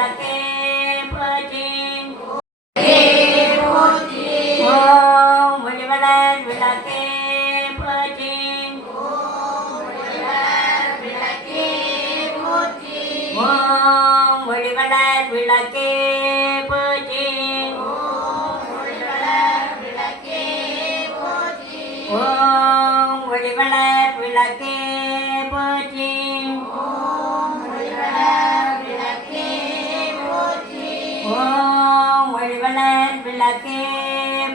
விளக்கே போற்றி. ஓம் ஒளிவளர் விளக்கே போற்றி. ஓம் ஒளிவளர் விளக்கே போற்றி. ஓம் ஒளிவளர் விளக்கே போற்றி. ஓம் ஒளிவளர் விளக்கே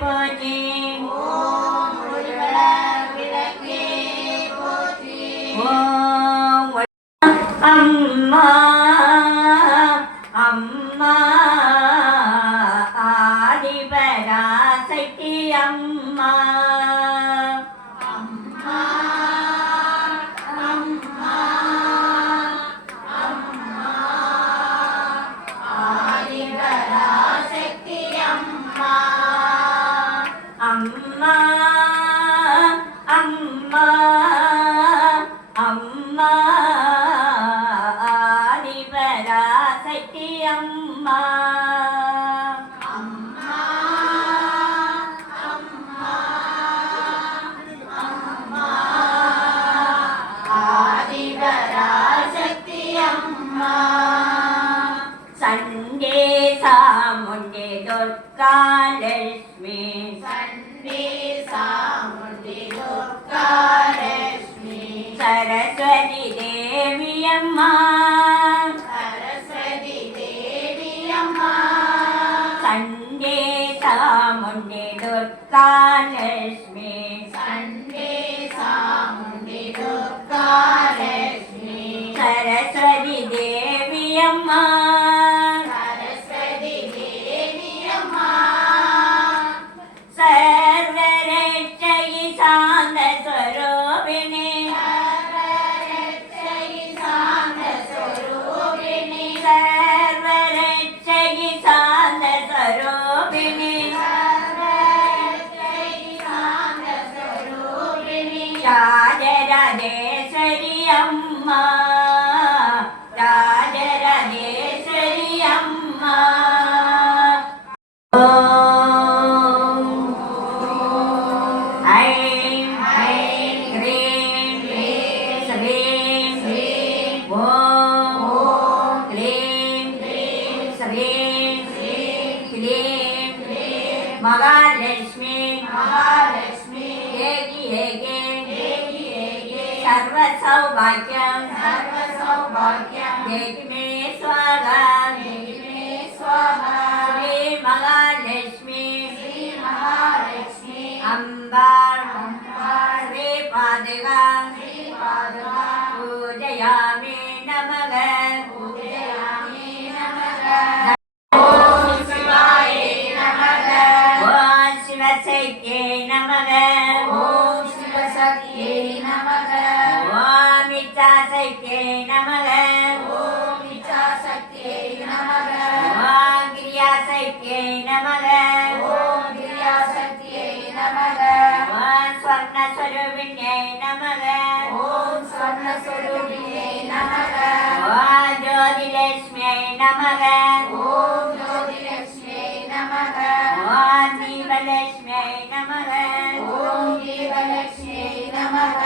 போற்றி. ஓம் அம்மா அம்மா ஆதிபராசக்தி அம்மா. அம்மா அம்மா அம்மா ஆதிபராசக்தி அம்மா. அம்மா அம்மா அம்மா ஆதிபராசக்தி அம்மா. சண்டே சாமுண்டே துர்கா லட்சுமி. सरस्वती देवी अम्मा. सरस्वती देवी अम्मा. संडे चामुंडे दुर्गा लक्ष्मी. संडे चामुंडे दुर्गा लक्ष्मी. सरस्वती देवी अम्मा. सरस्वती देवी अम्मा. सर्वरक्षयि शांत स्वरूपिणी. राजराजेश्वरी अम्मा. राजराजेश्वरी अम्मा. ओम ऐं ऐं ह्रीं श्रीं ओम क्लीं श्रीं क्लीं महालक्ष्मी. सर्व सौभाग्यं देहि मे स्वाहा. श्री महालक्ष्मी अम्बा श्री पादुका पूजयामि नमः. ओम शिवाय नमः. ओम शिवशक्त्यै नमः. ओम शिवशक्त्यै नमः. ओम इच्छाशक्त्यै नमः. ओम इच्छाशक्त्यै नमः. ओम क्रियाशक्त्यै नमः. ओम क्रियाशक्त्यै नमः. ओम स्वर्णस्वरूपिण्यै नमः. ओम स्वर्णस्वरूपिण्यै नमः. ओम ज्योतिलक्ष्म्यै नमः. ओम ज्योतिलक्ष्म्यै नमः. ओम दीपलक्ष्म्यै नमः. ओम दीपलक्ष्म्यै नमः.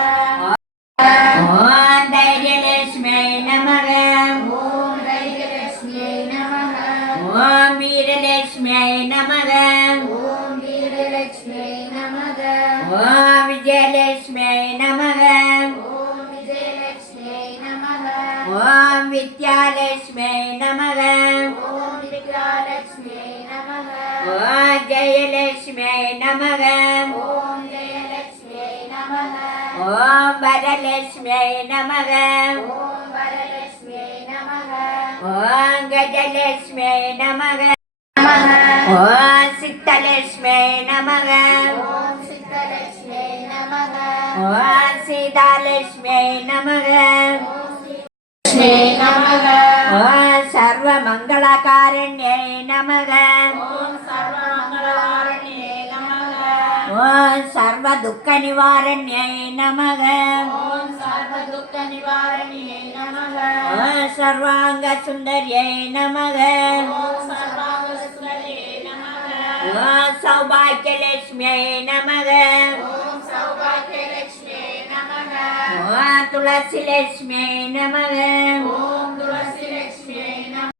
ओम धैर्यलक्ष्म्यै नमः. ओम धैर्यलक्ष्म्यै नमः. ओम वीरलक्ष्म्यै नमः. ओम वीरलक्ष्म्यै नमः. ओम विजयलक्ष्म्यै नमः. ओम विजयलक्ष्म्यै नमः. ओम विद्यालक्ष्म्यै नमः. ओम विद्यालक्ष्म्यै नमः. ओम जयलक्ष्म्यै नमः. ओम जयलक्ष्म्यै नमः. ओम वरलक्ष्म्यै नमः. ओम वरलक्ष्म्यै नमः. ओम गजलक्ष्म्यै नमः. ओम सिद्धलक्ष्म्यै नमः. ओम सिद्धलक्ष्म्यै नमः. ओम सीतालक्ष्म्यै नमः. ओम सीतालक्ष्म्यै नमः. ओम सर्वमङ्गलकारिण्यै नमः. ओम सर्वमङ्गलकारिण्यै नमः. ओम सर्वदुःखनिवारण्यै नमः. ओम सर्वदुःखनिवारण्यै नमः. ஓம் சர்வாங்க சுந்தரியை நமக ஓம் சர்வாங்கசுந்தரியே நமக. ஓம் சௌபாக்கியலட்சுமியை நமக ஓம் சௌபாக்கியலட்சுமியே நமக. ஓம் துளசி லட்சுமியை நமக ஓம் துளசி லட்சுமியே நமக.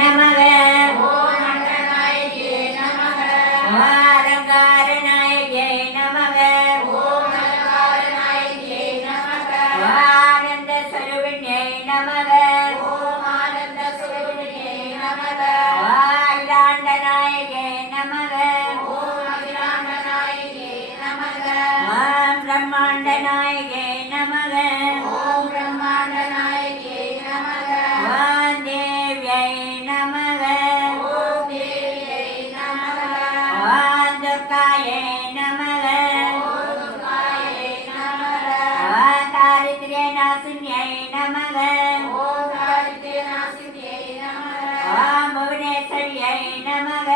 நமக ஓம் அண்டநாயகியே நமக. அலங்கார நாயகியை நமக ஓம் அலங்காரநாயகியே நமக. ஆனந்த சருவிணியை நமக ஓம் ஆனந்த சுரூபிணியே நமக. அகிலாண்ட நாயகியை நமக ஓம் அகிலாண்டநாயகியே நமக. ஓம் பிரம்மாண்ட நாயகியை நமக ஓம் பிரம்மாண்டநாயகியே நமக. ஓம் தேவியை நமக ஓம் தேவியே நமக. ஓம் துர்காயை நமக ஓம் துர்காயே நமக. ஓம் தாரித்ரிய நாசினியை நமக ஓம் தாரித்ர்யநாசினியே நமக. ஓம் புவனேஸ்வரியை நமக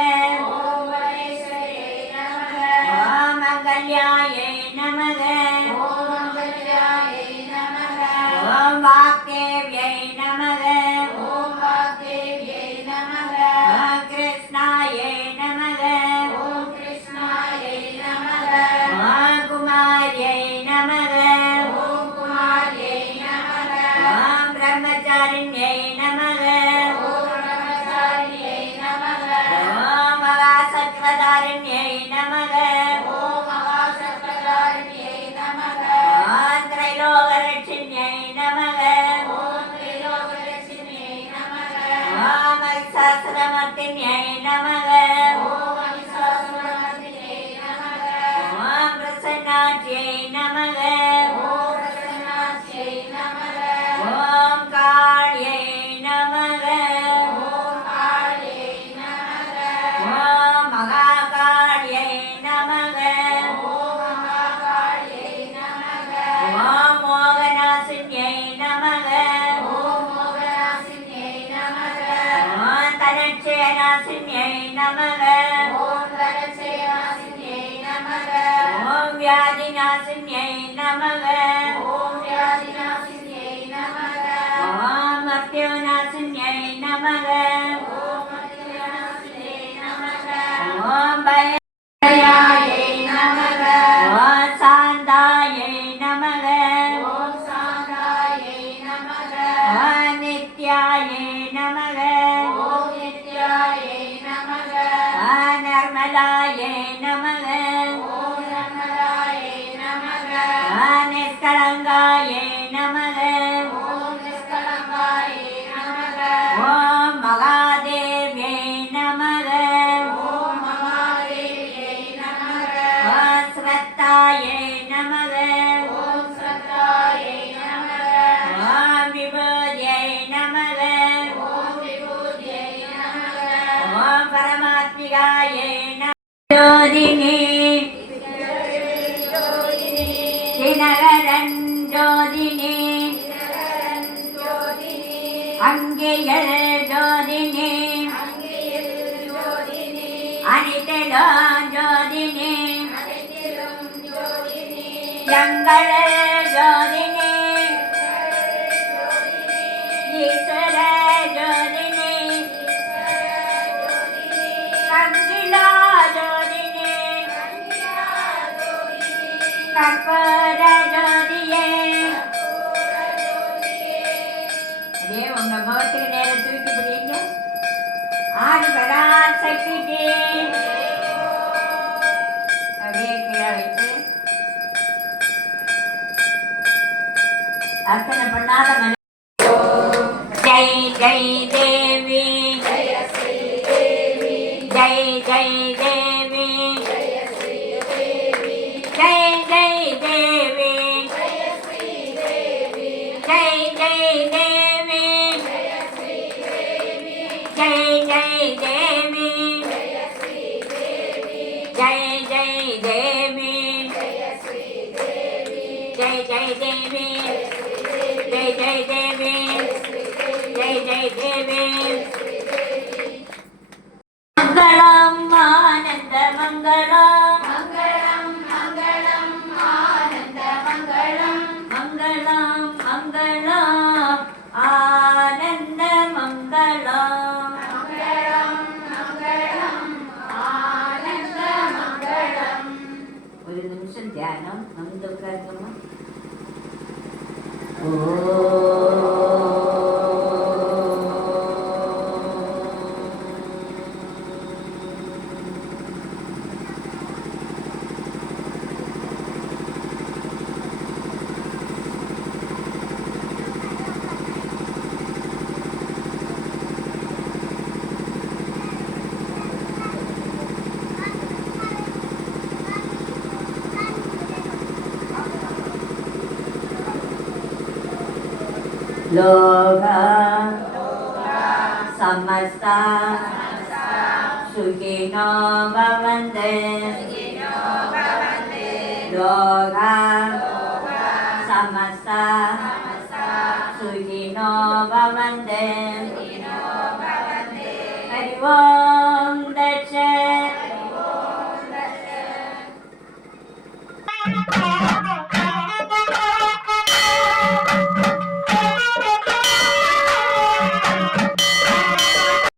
ஓம் புவனேஸ்வரியே நமக. ஓம் மங்கல்யாயை நமக ஓம் மங்கல்யாயே நமக. ஓம் வாக்தேவியை நமக ஓம் வாக்தேவியே நமக. ஓம் கிருஷ்ணாயை நமக ஓம் கிருஷ்ணாயே நமக. ஓம் குமாரியை நமக ஓம் குமாரியே நமக. ஓம் பிரம்மச்சாரிண்யை நமக ஓம் பிரம்மச்சாரிணியே நமக. ஓம் மகாசத்வதாரிண்யை நமக ஓம் மகாசத்வதாரிணியே நமக. ஓம் திரைலோகரட்சிண்யை நமக ஓம் திரைலோகலட்சுமியே நமக. ஓம் மகிஷாசுரமர்த்தின்யை நமக ஓம் மகிஷாசுரமர்த்தினியே நமக. ஓம் பிரசன்னாட்சியை நமக ஓம் பிரசன்னாட்சியே நமக. ஓம் காளியை நமக ஓம் காளியே நமக. ஓம் மகாகாளியை நமக ஓம் மகாகாளியே நமக. ஓம் மோகநாசின்யை நமக ஓம் மோகநாசினியே நமக. ஓம் தனட்சயநாசின்யை நமக ஓம் தனச்சயநாசினியே நமக. ஓம் வியாதிநாசின்யை நமக ஓம் வியாதிநாசினியே நமக. ஓம் மர்த்தியோநாசின்யை நமக ஓம் மத்தியநாசினியே நமக. ஓம் பய ஜயாயே நமக. ஓம் சாந்தாயை நமக ஓம் சாந்தாயே நமக. ஓம் நித்யாயை நமக ஓம் நித்யாயே நமக. ஓம் நர்மதாயை நமக ஓம் நர்மதாயே நமக. ஓம் நிஷ்கலங்காயை நமக ஓம் நிஷ்கலங்காயே நமக. ஓம் மகாதேவியை நமக ஓம் மகாதேவியே நமக. ஓம் ஸ்ரத்தாயை நமக ஓம் ஸ்ரத்தாயே நமக. ஓம் விபூதியை நமக ஓம் விபூதியே நமக. ஓம் பரமாத்மிகாயை நமக ஜோதினி தினகரன் ஜோதினி அங்கேயல் ஜோதினி அனிதலோ ஜோதினி ஜங்கள ஜோதினி ஈஸ்வர ஜோதினி கங்கிலா ஜோதினி கற்பூர ஜோதியே அதே உங்க முகத்துக்கு நேரம் தூக்கி பிடிங்க ஆதி பராசக்திக்கு அப்படியே கீழே வைத்து அர்ச்சனை பண்ணாத மன ஜெய் ஜெய் தேவி ஜெய ஸ்ரீ தேவி. ஜெய் ஜெய் தேவி ஜெய ஸ்ரீ தேவி. ஜெய் ஜெய் தேவி ஜெய ஸ்ரீ தேவி. ஜெய் ஜெய் தேவி ஜெய ஸ்ரீ தேவி. ஜெய் ஜெய் தேவி ஜெய ஸ்ரீ தேவி. ஜெய் ஜெய் தேவி ஜெய ஸ்ரீ தேவி. ஜெய் ஜெய் தேவி ஜெய் ஜெய் தேவி ஜெய் ஜெய் தேவி மங்களம் ஆனந்த மங்களம் மங்களம் மங்களம் ஆனந்த மங்களம். மங்களம் மங்களம் लोका समस्ता सुखिनो भवन्तु लोका समस्ता सुखिनो भवन्तु हरि ओम दर्शन